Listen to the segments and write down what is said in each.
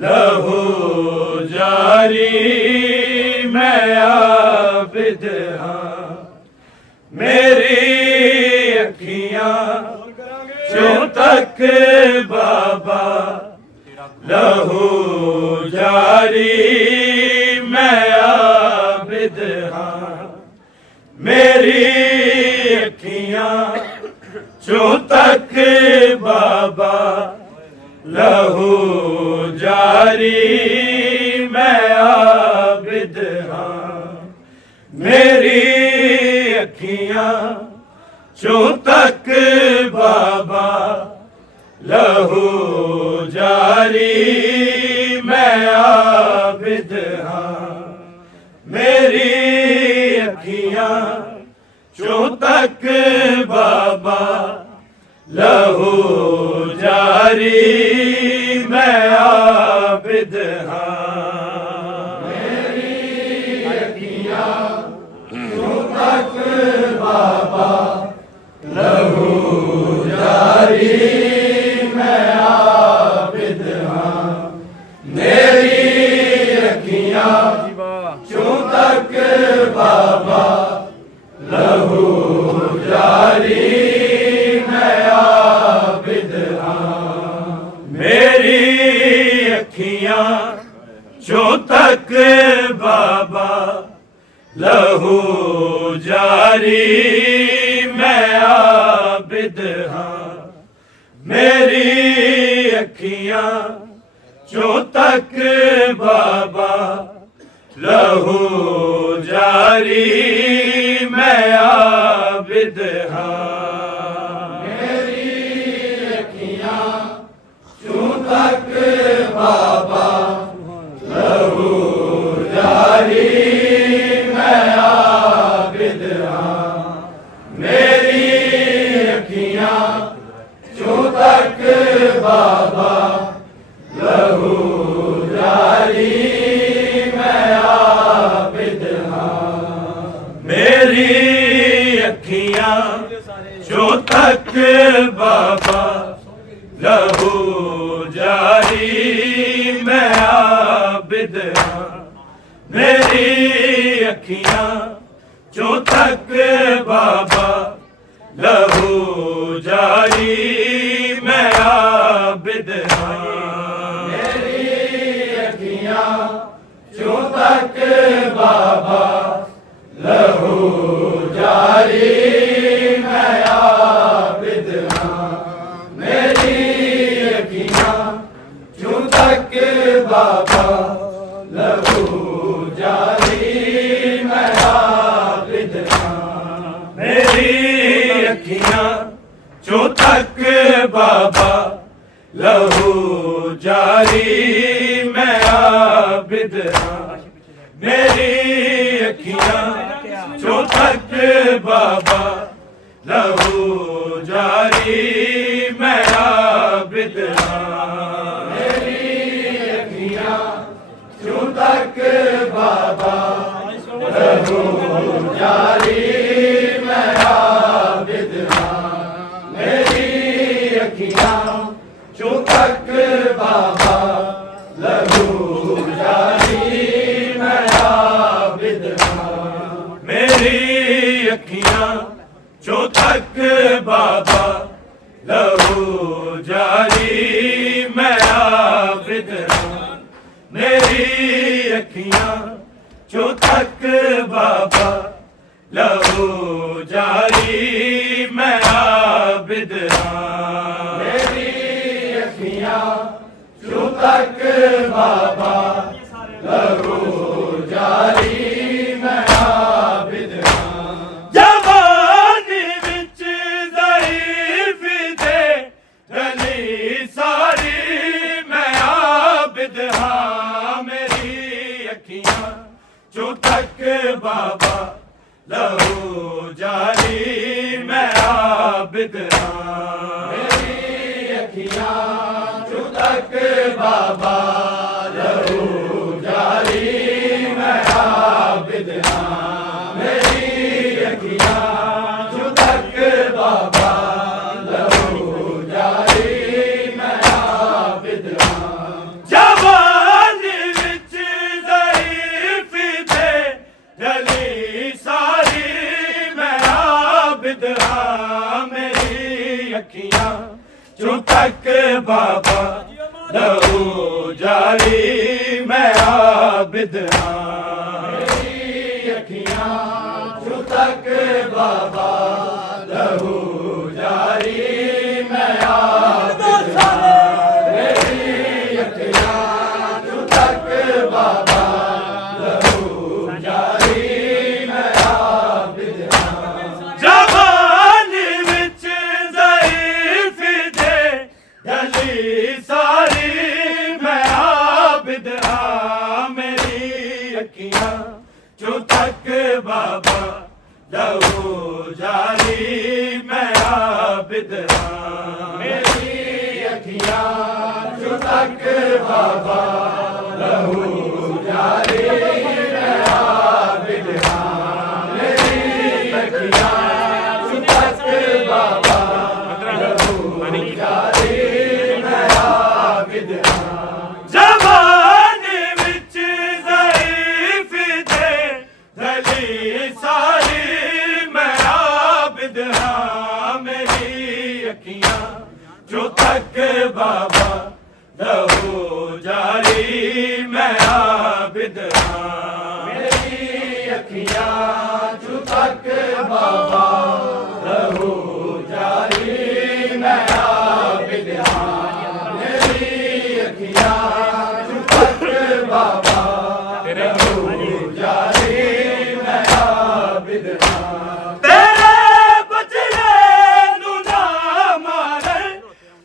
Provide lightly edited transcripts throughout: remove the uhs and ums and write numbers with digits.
लहू जारी मैं आबिद हाँ। मेरी अखियां जो तक बाबा लहू जारी मैं आबिद हाँ। मेरी अखियां जो तक बाबा लहू जारी मैं आबिद हाँ। मेरी अखियां जो तक बाबा लहू जारी मैं आबिद हाँ। मेरी अखियां जो तक बाबा लहू जारी मैं आबिद हाँ। मेरी अखियां जो तक बाबा लहू जारी मैं आबिद हाँ। मेरी अखियां जो तक बाबा लहू जारी मैं आबिद हाँ। मेरी अखियां जो तक बाबा लहू जारी मैं आबिद हाँ। मेरी अखियां जो तक बाबा लहू जारी मैं आबिद हाँ। मेरी अखियां जो तक बाबा लहू जारी मैं आबिद हाँ। मेरी अखियां जो तक बाबा लहू जारी मैं आबिद हाँ। मेरी अखियां जो तक बाबा लहू जारी मैं आबिद हाँ। मेरी अखियां जो तक बाबा लहू जारी मैं आबिद हाँ। मेरी अखियां जो तक बाबा लहू जारी मैं आबिद हाँ। मेरी अखियां जो तक बाबा लहू जारी मैं आबिद हाँ। मेरी अखियां जो तक बाबा लहू जारी मैं आबिद हाँ। मेरी अखियां जो तक बाबा लहू जारी मैं आबिद हाँ। मेरी अखियां जो तक बाबा लहू जारी मैं आबिद हाँ। मेरी अखियां जो तक बाबा लहू जारी मैं आबिद हाँ। मेरी अखियां जो तक बाबा लहू जारी मैं आबिद हाँ। मेरी अखियां जो तक बाबा लहू जारी मैं आबिद हाँ। मेरी अखियां जो तक बाबा लहू जारी मैं आबिद हाँ। जवानी विच ज़ईफ़ दे रली सारी मैं आबिद हाँ। मेरी अखियां जो तक बाबा लहू जारी मैं आबिद हाँ। मेरी अखियां जो तक बाबा लहू जारी मैं आबिद हाँ। मेरी अखियां जो तक बाबा लहू जारी मैं आबिद हाँ। जवान लहू जारी मैं आबिद हाँ मेरी अखियां जो तक बाबा लहू जारी मैं आबिद हाँ मेरी अखियां जो तक बाबा लहू जारी मैं आबिद हाँ जवानी विच ज़ईफ़ दे गली सारी मैं आबिद हाँ मेरी अखियां जो तक बाबा लहू जारी मैं आबिद हाँ मेरी अखियां जो तक बाबा लहू जारी मैं आबिद हाँ मेरी अखियां जो तक बाबा लहू जारी मैं आबिद हाँ जवानी विच ज़ईफ़ दे गली सारी मैं आबिद हाँ मेरी अखियां जो तक बाबा लहू जारी मैं आबिद हाँ मेरी अखियां जो तक बाबा लहू जारी मैं आबिद हाँ मेरी अखियां जो तक बाबा लहू जारी मैं आबिद हाँ तेरे बचने नू ना मारे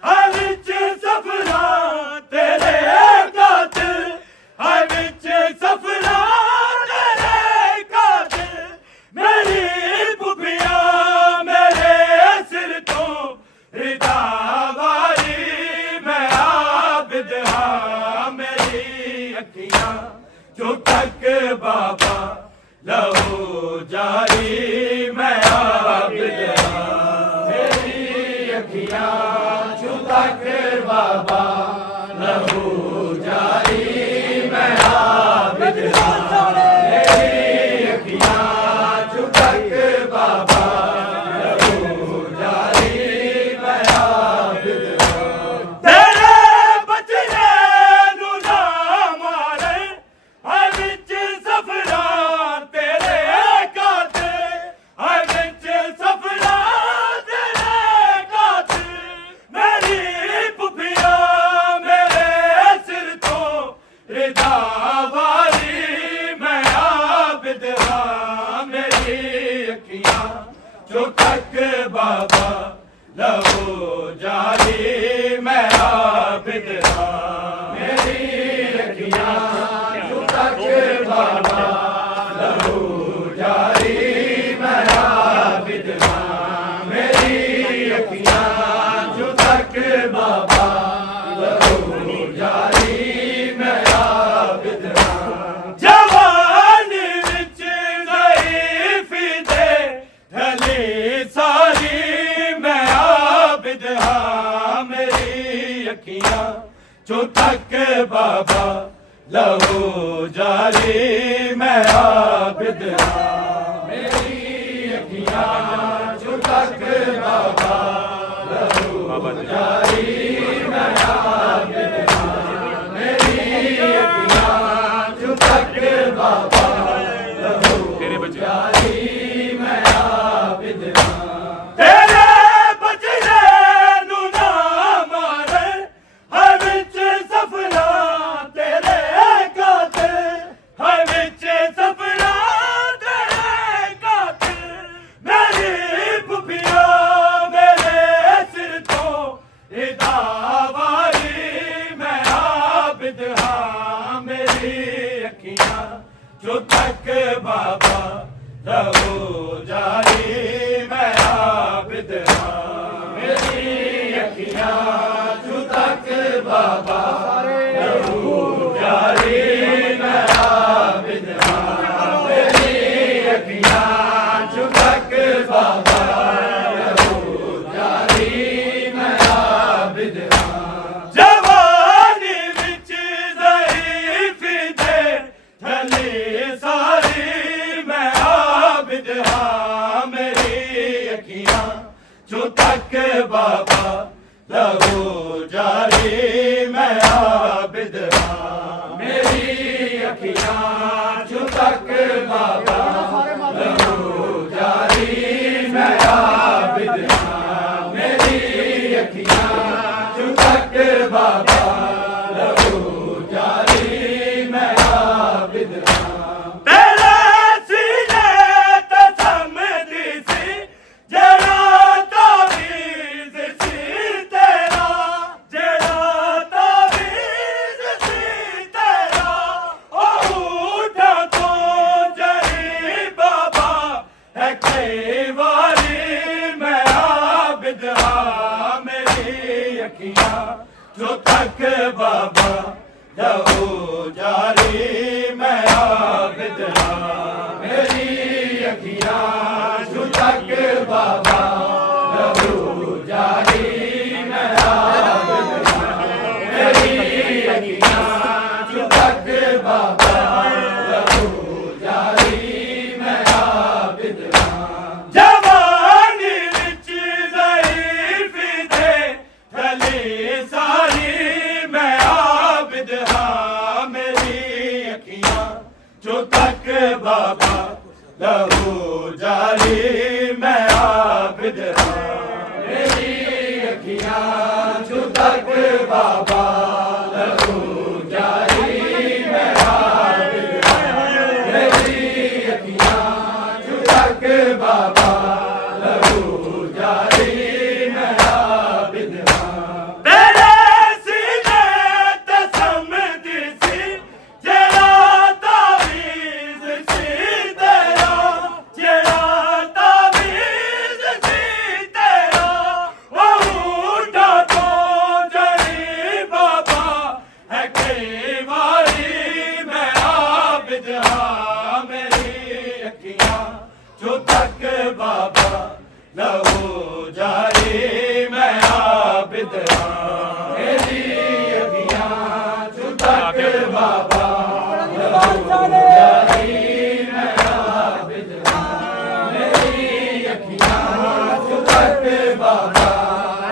हर विच सफरा तेरे कातिल हर विच सफरा तेरे कातिल मेरी पुपिया मेरे सिर तो रिदा वारी मैं आबिद हाँ मेरी अखियां जो तक बाबा लहू जारी मैं आबिद हाँ मेरी अखियां जो तक बाबा लहू जारी मैं आबिद हाँ मेरी अखियां जो तक बाबा लहू जारी मैं आबिद हाँ तेरे बचने नू ना मारे हर विच सफरा तेरे कातिल हर विच सफरा तेरे कातिल मेरी पुपिया मेरे सिर तो रिदा वारी मैं आबिद हाँ मेरी अखियां जो तक बाबा लहू जारी मैं आबिद हाँ मेरी अखियां जो तक बाबा लहू जारी मैं आबिद हाँ मेरी अखियां जो तक बाबा लहू जारी मैं आबिद हाँ जवानी विच ज़ईफ़ दे गली सारी मैं आबिद हाँ मेरी अखियां जो तक बाबा लहू जारी मैं आबिद हाँ मेरी अखियां जो तक बाबा लहू जारी मैं आबिद हाँ मेरी अखियां जो तक बाबा लहू जारी मैं आबिद हाँ तेरे बचने नू ना मारे हर विच सफरा तेरे कातिल हर विच सफरा तेरे कातिल मेरी पुपिया मेरे सिर तो रिदा वारी मैं आबिद हाँ मेरी अखियां जो तक बाबा लहू जारी मैं आबिद हाँ मेरी अखियां जो तक बाबा लहू जारी मैं आबिद हाँ मेरी अखियां जो तक बाबा लहू जारी मैं आबिद हाँ जवानी विच ज़ईफ़ दे गली सारी मैं आबिद हाँ मेरी अखियां जो तक बाबा लहू जारी मैं तक बाबा लहू जारी मैं आबिद हाँ मेरी अखियां जो तक बाबा लहू जारी मैं आबिद हाँ मेरी अखियां जो तक बाबा लहू जारी मैं आबिद हाँ जवानी विच ज़ईफ़ थे ढली सारी मैं आबिद हाँ मेरी अखियां जो तक बाबा लहू जारी मैं आबिद हाँ मेरी अखियां जो तक बाबा लहू जारी मैं आबिद हाँ मेरी अखियां जो तक बाबा लहू जारी मैं आबिद हाँ तेरे सीने ते समझी सी जेड़ा तावीज़ सी तेरा जेड़ा तावीज़ सी तेरा ओ ऊँटा तो जड़ी बाबा है कई वारी मैं आबिद हाँ मेरी अखियां जो तक बाबा लहू जारी मैं आबिद हाँ मेरी अखियां जो तक बाबा लहू जारी मैं आबिद हाँ मेरी अखियां जो तक बाबा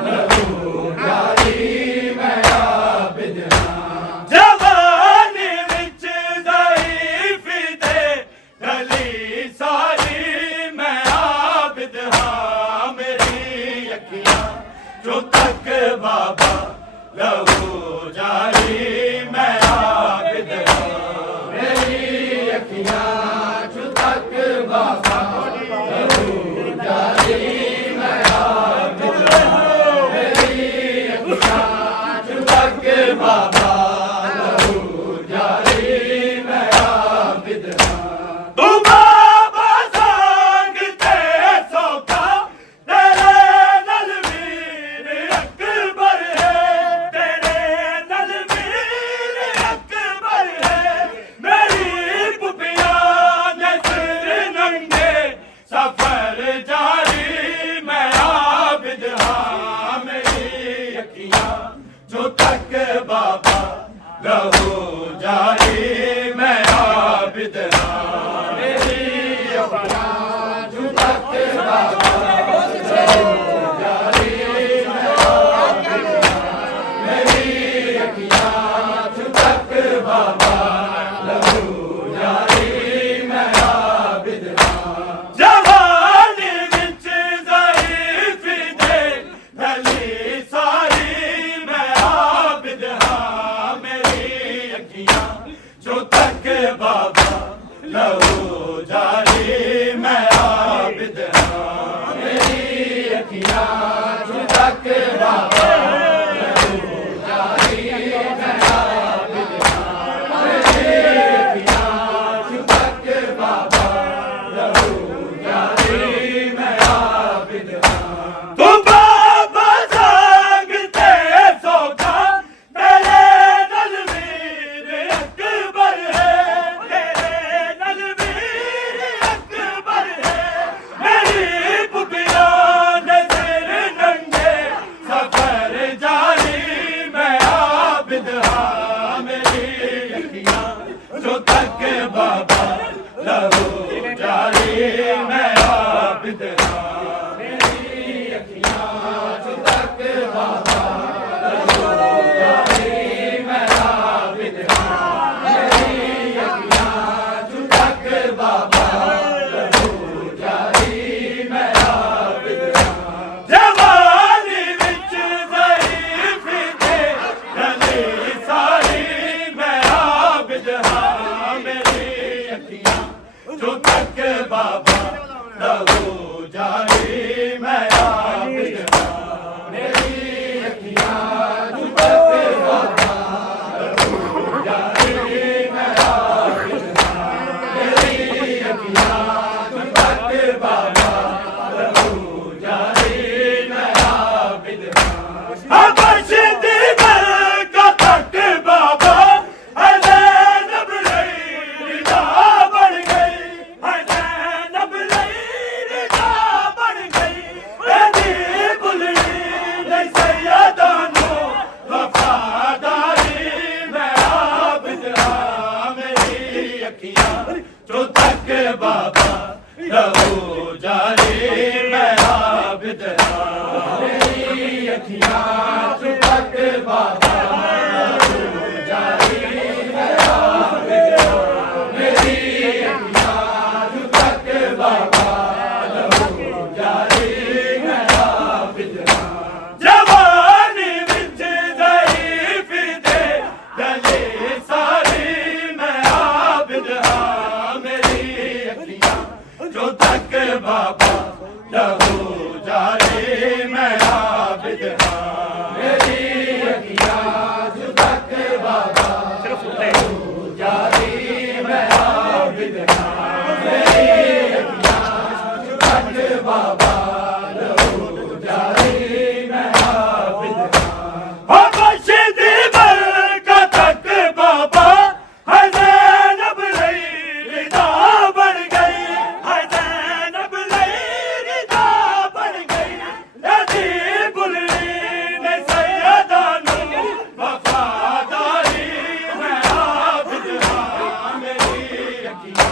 लहू जारी मैं आबिद हाँ जवानी विच ज़ईफ़ थे ढली सारी मैं आबिद हाँ मेरी अखियां जो तक बाबा लहू जारी मैं आबिद हाँ मेरी अखियां जो तक बाबा लहू जारी मैं आबिद हाँ मेरी अखियां जो तक बाबा लहू जारी मैं आबिद हाँ तू बाबा संग ते सौखा तेरे नल वीर अकबर है तेरे नल वीर अकबर है मेरी पुपिया ने सिर नंगे सफर जारी मैं आबिद हाँ मेरी अखियां जो तक बाबा लहू जारी मैं आबिद हाँ मेरी अखियां जो तक बाबा लहू जारी मैं आबिद हाँ मेरी अखियां जो तक बाबा लहू जारी मैं आबिद हाँ जवानी विच ज़ईफ़ थे ढली सारी मैं आबिद हाँ मेरी अखियां जो तक बाबा लहू जारी मैं आबिद हाँ मेरी अखियां जो तक बाबा लहू जारी मैं आबिद हाँ मेरी अखियां जो तक बाबा लहू जारी मैं आबिद हाँ तू बाबा संग ते सौखा तेरे नल वीर अकबर है तेरे नल वीर अकबर है मेरी पुपिया ने सिर नंगे सफर जारी मैं आबिद हाँ मेरी अखियां जो तक बाबा लहू जारी मैं आबिद हाँ मेरी अखियां जो तक बाबा लहू जारी मैं आबिद हाँ मेरी अखियां जो तक बाबा लहू जारी मैं आबिद हाँ जवानी विच ज़ईफ़ थे ढली सारी मैं आबिद हाँ मेरी अखियां जो तक बाबा लहू जारी मैं आबिद हाँ मेरी अखियां जो तक बाबा लहू जारी ਅੱਖੀਆਂ ਚੋਂ ਤੱਕ ਬਾਬਾ ਰਹੋ ਜਾਰੀ ਮੈਂ ਆਬਿਦ ਹਾਂ ਮੇਰੀ ਅੱਖੀਆਂ ਚੋਂ ਤੱਕ ਬਾਬਾ ਰਹੋ ਜਾਰੀ ਮੈਂ ਆਬਿਦ ਹਾਂ ਮੇਰੀ ਅੱਖੀਆਂ ਚੋਂ ਤੱਕ ਬਾਬਾ ਰਹੋ ਜਾਰੀ ਮੈਂ ਆਬਿਦ ਹਾਂ ਜਵਾਨੀ ਵਿੱਚ ਗਈ ਫਿਰਦੇ ਗਲੇ ਸਾਰੀ ਮੈਂ ਆਬਿਦ ਹਾਂ ਮੇਰੀ ਅੱਖੀਆਂ ਜੋ ਤੱਕ ਬਾਬਾ ਰਹੋ ਜਾਰੀ ਮੈਂ ਆਬਿਦ ਹਾਂ ਮੇਰੀ ਅੱਖੀਆਂ ਜੋ ਤੱਕ ਬਾਬਾ ਰਹੋ ਜਾਰੀ ਮੈਂ ਆਬਿਦ ਹਾਂ ਮੇਰੀ ਅੱਖੀਆਂ ਜੋ ਤੱਕ ਬਾਬਾ ਰਹੋ ਜਾਰੀ ਮੈਂ ਆਬਿਦ ਹਾਂ ਬਖਸ਼ ਦੀ ਬਰਕਤ ਤੱਕ ਬਾਬਾ ਹੈ ਜ਼ੈਨਬ ਲਈ ਰਿਦਾ ਬਣ ਗਈ ਹੈ ਜ਼ੈਨਬ ਲਈ ਰਿਦਾ ਬਣ ਗਈ ਇਹਦੀ ਬੁਲਣੀ ਨੇ ਸੈਯਦਾ ਨੂੰ ਵਫਾਦਾਰੀ ਮੈਂ ਆਬਿਦ ਹਾਂ ਮੇਰੀ ਅੱਖੀਆਂ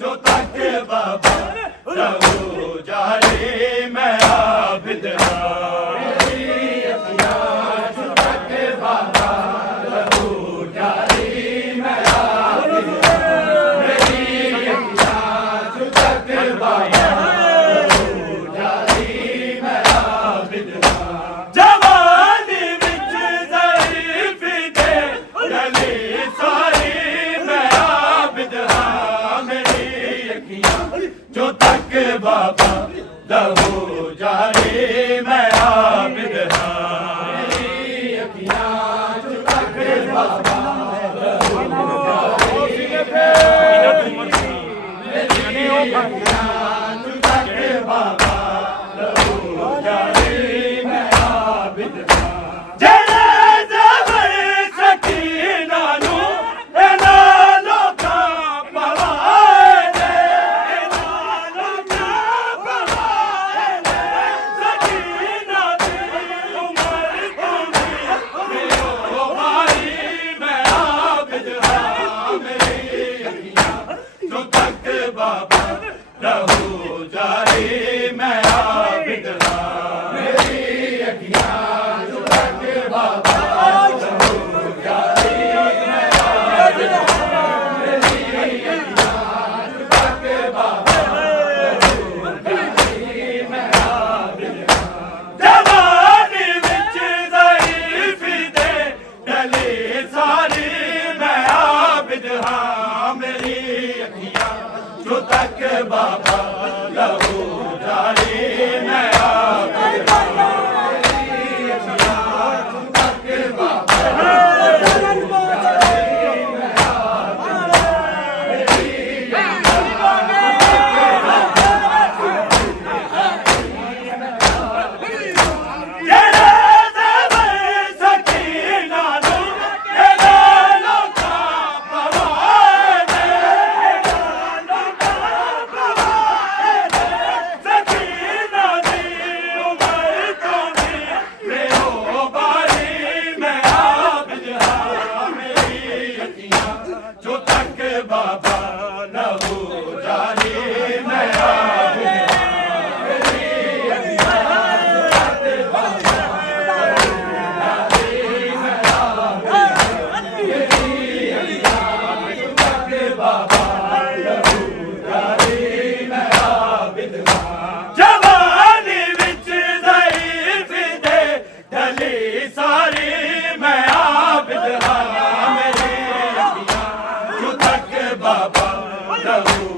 ਜੋ ਤੱਕ ਬਾਬਾ ਰਹੋ ਜਾਰੀ ਮੈਂ ਆਬਿਦ ਹਾਂ ਮੇਰੀ ਅੱਖੀਆਂ ਜੋ ਤੱਕ ਬਾਬਾ ਰਹੋ ਜਾਰੀ ਮੈਂ ਆਬਿਦ ਹਾਂ ਮੇਰੀ ਅੱਖੀਆਂ ਜੋ ਤੱਕ ਬਾਬਾ ਰਹੋ ਜਾਰੀ ਮੈਂ ਆਬਿਦ ਹਾਂ ਜਵਾਨੀ ਵਿੱਚ ਜ਼ਰੀਫੀ ਦੇ ਗਲੀ ਸਾਰੀ ਮੈਂ ਆਬਿਦ ਹਾਂ ਮੇਰੀ ਅੱਖੀਆਂ ਜੋ ਤੱਕ ਬਾਬਾ ਰਹੋ ਜਾਰੀ ਮੈਂ ਆਬਿਦ ਹਾਂ ਮੇਰੀ ਅੱਖੀਆਂ ਜੋ ਤੱਕ ਬਾਬਾ ਰਹੋ ਜਾਰੀ ਮੇਰੀ ਅੱਖੀਆਂ ਜੋ ਤੱਕ ਬਾਬਾ ਰਹੋ ਜਾਰੀ ਮੈਂ ਆਬਿਦ ਹਾਂ ਜਿਹੜੇ ਜ਼ਬਰ ਸਕੀਨਾ ਨੂੰ ਇਹਨਾਂ ਲੋਕਾਂ ਪਵਾਏ ਨੇ ਇਹਨਾਂ ਲੋਕਾਂ ਪਵਾਏ ਨੇ ਸਕੀਨਾ ਦੀ ਉਮਰ ਤੋਂ ਵੀ ਮੇਰੋ ਭਾਈ ਮੈਂ ਆਬਿਦ ਹਾਂ ਮੇਰੀ ਅੱਖੀਆਂ ਜੋ ਤੱਕ ਬਾਬਾ ਰਹੋ ਜਾਰੀ ਮੈਂ ਆਬਿਦ ਹਾਂ ਮੇਰੀ ਅੱਖੀਆਂ ਜੋ ਤੱਕ ਬਾਬਾ ਰਹੋ ਜਾਰੀ ਮੈਂ ਆਬਿਦ ਹਾਂ ਮੇਰੀ ਅੱਖੀਆਂ ਜੋ ਤੱਕ ਬਾਬਾ ਰਹੋ ਜਾਰੀ ਮੈਂ ਆਬਿਦ ਹਾਂ ਜਵਾਨੀ ਵਿੱਚ ਜ਼ਰੀਫੀ ਦੇ ਗਲੀ ਸਾਰੀ ਮੈਂ ਆਬਿਦ ਹਾਂ ਮੇਰੀ ਅੱਖੀਆਂ ਜੋ ਤੱਕ ਬਾਬਾ ਰਹੋ ਜਾਰੀ ਮੈਂ ਆਬਿਦ ਹਾਂ ਮੇਰੀ ਅੱਖੀਆਂ ਜੋ ਤੱਕ ਬਾਬਾ ਰਹੋ ਜਾਰੀ ਮੈਂ ਆਬਿਦ ਹਾਂ ਮੇਰੀ ਜਿਹੜੇ ਜ਼ਬਰ ਸਕੀਨਾ ਨੂੰ ਇਹਨਾਂ ਲੋਕਾਂ ਪਵਾਏ ਨੇ ਇਹਨਾਂ ਲੋਕਾਂ ਪਵਾਏ ਨੇ ਸਕੀਨਾ ਦੀ ਉਮਰ ਤੋਂ ਵੀ ਮੇਰੋ ਬਾਰੀ ਮੈਂ ਆਬਿਦ ਹਾਂ ਮੇਰੀ ਅੱਖੀਆਂ ਜੋ ਤੱਕ ਬਾਬਾ ਰਹੋ ਜਾਰੀ ਮੈਂ ਆਬਿਦ ਹਾਂ ਮੇਰੀ ਅੱਖੀਆਂ ਜੋ ਤੱਕ ਬਾਬਾ ਜਵਾਨੀ ਵਿੱਚ ਜ਼ਰੀਫੀ ਦੇ ਗਲੀ ਸਾਰੀ ਮੈਂ ਆਬਿਦ ਹਾਂ ਮੇਰੀ ਅੱਖੀਆਂ ਜੋ ਤੱਕ ਬਾਬਾ ਰਹੋ